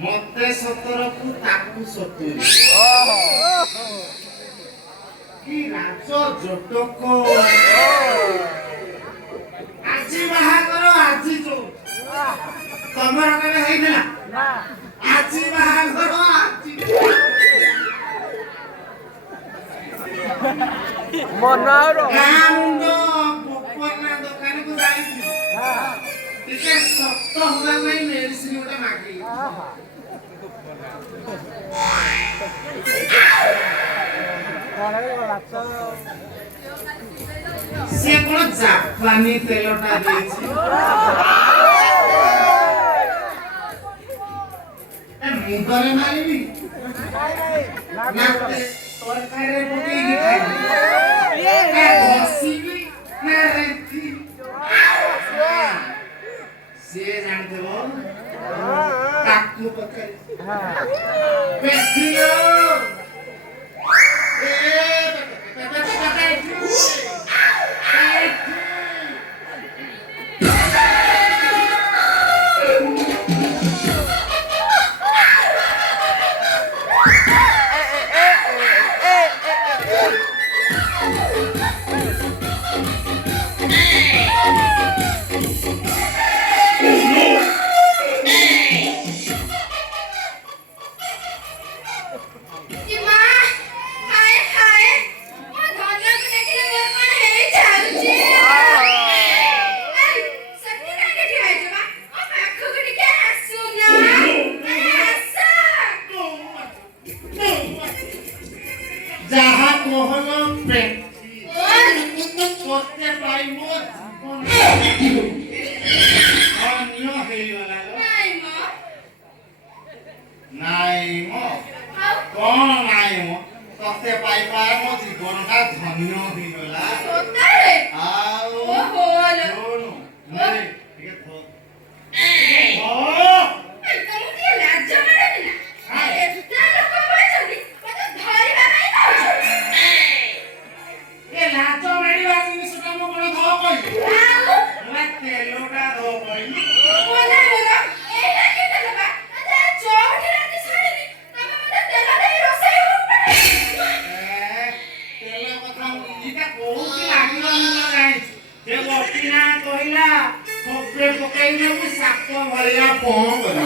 मते 17 को ताकू 70 की राजो जटको आजी बाहागर आजी जो तमर केबे हेइला ना आजी बाहागर आजी मनारो गामुंडो गोपना दुकान को जाईथि हां टिके सत्त होला नै मेडिसिन उटा मागी से कोन जापानी तेलटा देछि ए मुगरे मारिबी ना तरकारी पकेई खाई ए बसीबी ना रेथी से जानते हो ताकू पकाई बेटियो ए जहाँ कहलो पेटी करते पाइबो अन्य हेइगला नाइ म कोन नाइ म तते पाइ पाए म जीवनटा धन्य हेइगला सतारे आओ ओहो लो नै ठीक थो ओ तुम के लाज मारनी ना एतना लोक बचनी मते धरिबा नै दउछ ए लाज मारिबा जिनिसटा म कोन धो कहि आओ म तेलोटा धो कहि बोला बोला एटा के देबा अजा चौठी राती छाड़िबी तबे मते तेल देई रोसई हो तेल कथा इटा कोउची लागिलो न जाई जे बटिना कहिला कोपे पकेइले मु साप भलिया पं गला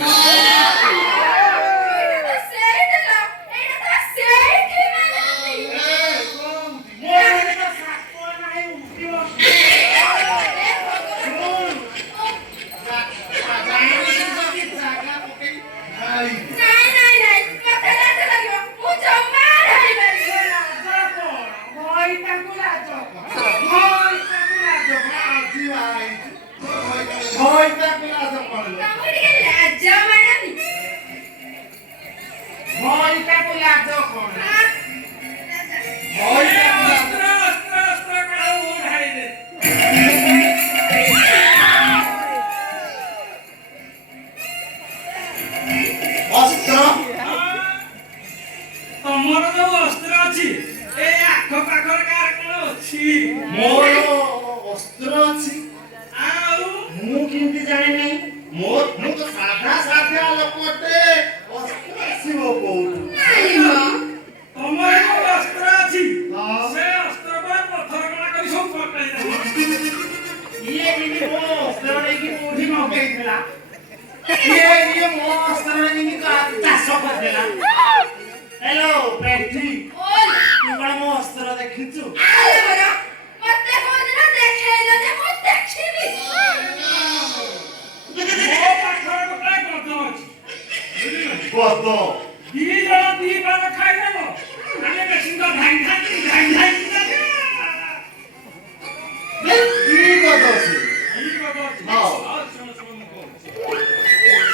हेलो बेटी तू बड़ा मस्त देखिछु अरे बड़ा मते कोन ना देखैला जे मु देखिबी ओ पाखर कोटा गद अछि गद दी जण दी बार खाइ देबो आले के सुंदर धाई धाई दी गद अछि हां सुन सुन मको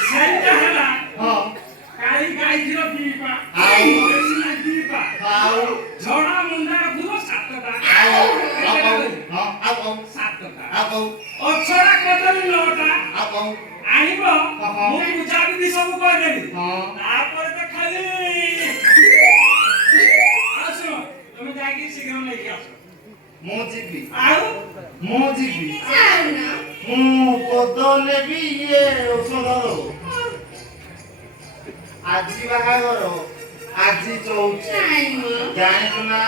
सैटा हला हां काई गाई दिरो दीपा आउ बेसी दीपा आउ झोड़ा मुंडा फुलो सातटा आउ हां आउ सातटा आउ अक्षरा कदली नोटा आउ आइबो मु बुझाबी दी सब कह देली हां तापर त खाली आसो तुम जाके शीघ्र लेके आसो मो जीबी आउ मो जीबी आउ ना मु बदले भी ये औषधरो ଆଜି ବାହାଘର ଆଜି ଚଉଚି ନାଇଁ ମ ଜାଣିଛୁ ନା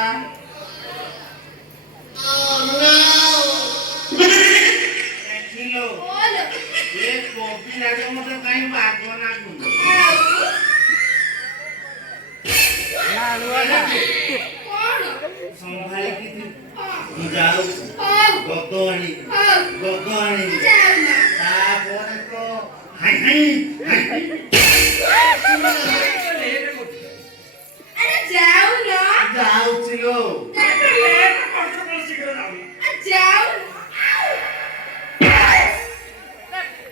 ଦେଖିଲୁ ବୋଲ ଏ କବି ରାଜ ମତେ କାହିଁ ବାଗ ନାଗୁନି କଣ ସମ୍ଭାଳିକି ହଁ ଯାଉଛି ହଉ ଗଦ ଆଣି ହଉ ଗଦ ଆଣି ଯାଉନା ତାପରେ ତ ହାଇ ହାଇ ଆରେ ଯାଉନ ଯାଉଛି ଲୋ ଯାଉନ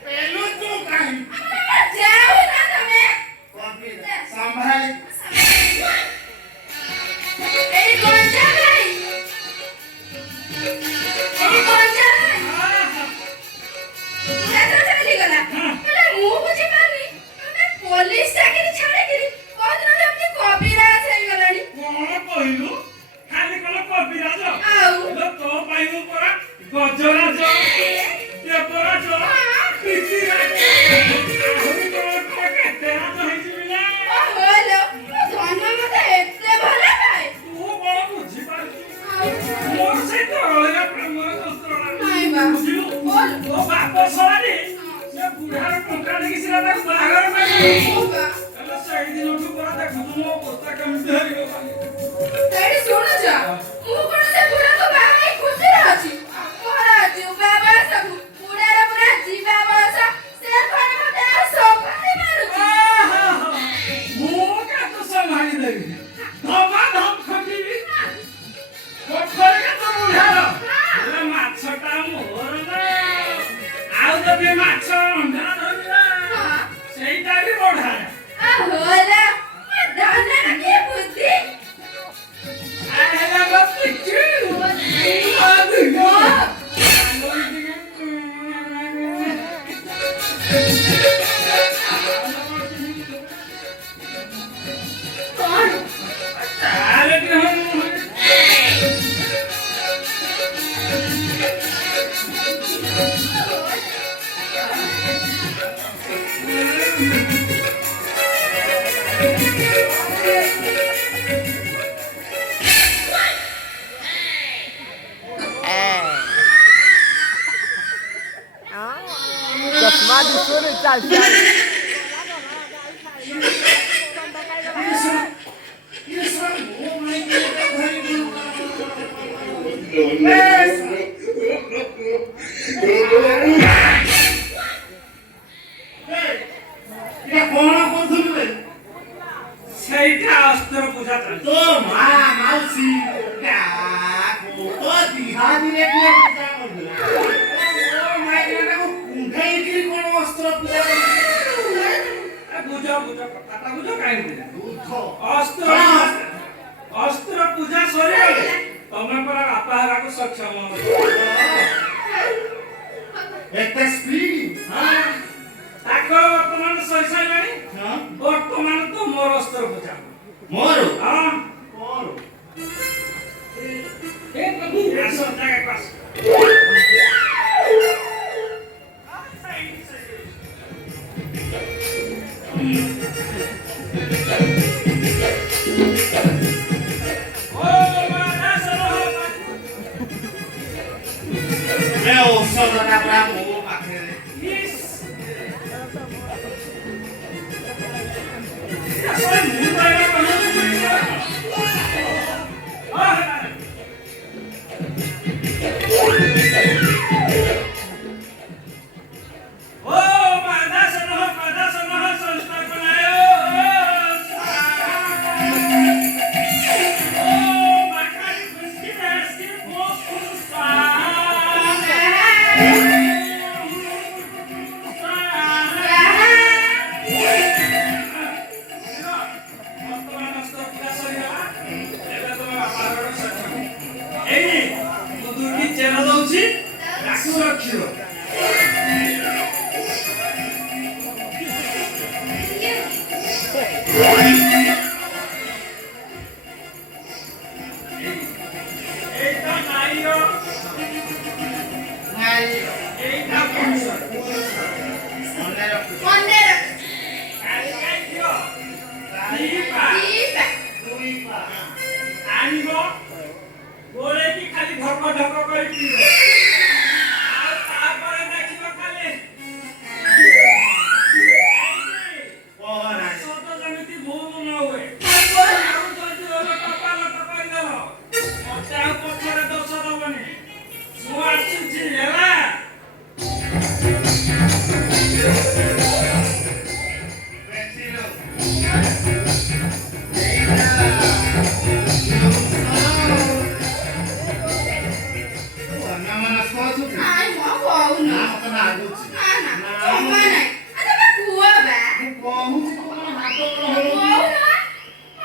ପେଲୁଛୁ କାହିଁ ଯାଉନ ତମେ କବି ସମ୍ଭାଳି ଏଇ ଗଞ୍ଜା ଭାଇ ଏଇ ଗଞ୍ଜା ଭାଇ ପୁରା ତ ଚାଲିଗଲା ହେଲେ ମୁଁ ବୁଝିପାରୁନି ତମେ ପୋଲିସ ଚାକିରି ଛାଡ଼ିକିରି କୋଉଦିନ ଏମିତି କବିରାଜ ହେଇଗଲାଣି କଣ କହିଲୁ ଖାଲି କଣ କବିରାଜ ଆଉ ଲୋ ତୋ ପାଇଁ ପରା ଗଜରାଜ ଦେବରାଜ ପ୍ରୀତିରାଜ ଆହୁରି କଣ କେତେ ରାଜ ହେଇଯିବି ନା ଓହୋଲୋ ମୋ ଧନ ମତେ ଏତେ ଭଲ ପାଏ ତୁ କଣ ବୁଝିପାରୁଛୁ ଆଉ ମୋର ସେଇ ତରଳିଆ ପ୍ରେମର ଯନ୍ତ୍ରଣା ନାଇଁ ବା ବୁଝିଲୁ ବୋଲ ତୋ ବାପ ସରାନି ସେ ବୁଢାର ଟଙ୍କା ନେଇକି ସିନା ତାକୁ ବାହାଘର କରିବି ହଁ ବା ହେଲେ ସେଇ ଦିନଠୁ ପରା ଦେଖୁଛୁ ମୋ ଅବସ୍ଥା କେମିତି ହେଇଗଲାଣି ଏଇଠି ଶୁଣୁଛ ମୁଁ କଣ ସେ ବୁଢାକୁ ବାହା ହେଇ ଖୁସିରେ ଅଛି ମୋର ଯୁବା ବୟସକୁ ବୁଢାର ପୁରା ଯିବା ବୟସ ସେ କଣ ମତେ ଆଉ ସଫାରି ମାରୁଛି ମୁଁ କାତ ସମ୍ଭାଳି ଦେବି ଧମା ଧମ ଖଟିବି ପୋଖରୀ କାତ ବୁଢାର ହେଲେ ମାଛଟା ମୋର ନା ଆଉ ଯଦି ମାଛ ଅଣ୍ଡା ଧରିବି ନା ସେଇଟା ବି ବଢା ଓହୋଲୋ ମୋ ଧନର କି ବୁଦ୍ଧି ହେଲେ ମୋ ପିଚୁ କଣ चश्मा दिसतो चालते କଣ କରୁଥିଲୁ ସେଇଟା ଅସ୍ତ୍ର ପୂଜା ତୋ ମା ମାଉସୀ ଦିହାଦିରେ କିଏ ପୂଜା କରୁଥିଲା ମାଇକିନାଟାକୁ କୁଣ୍ଢେଇକିରି କଣ ଅସ୍ତ୍ର ପୂଜା ବୁଝ ବୁଝ କଥାଟା ବୁଝ କାହିଁକି ଅସ୍ତ୍ର ପୂଜା ସରିଗଲେ ତମେ ପରା ବାପା ହେବାକୁ ସକ୍ଷମ ଏତେ ସ୍ପିଡ୍ ତାଙ୍କର ବର୍ତ୍ତମାନ ସରିସାରିଲାଣି ବର୍ତ୍ତମାନ ତ ମୋର ଅସ୍ତ୍ର ପୂଜା ମୋର ମୋର ଆସ ଜାଗାକୁ ଆସ ଔଷଧଟା ପୁରା ମୋ ପାଖରେ ମୁଁ ନାଇଁ ମୋ କହୁନି ନା ନା ଜମା ନାହିଁ ଆ ତମେ କୁହ ବା କହୁନ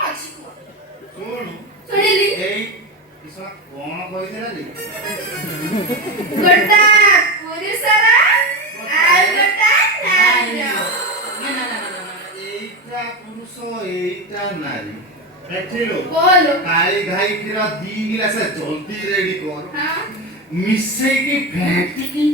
ଅଛି କୁହ ଶୁଣିଲି ଗୋଟା ପୁରୁଷର ଆଉ ଗୋଟା ନାରୀର बोलो काली घाई फिर दी गिलास जल्दी रेडी कर हाँ मिसेई की फेंटी की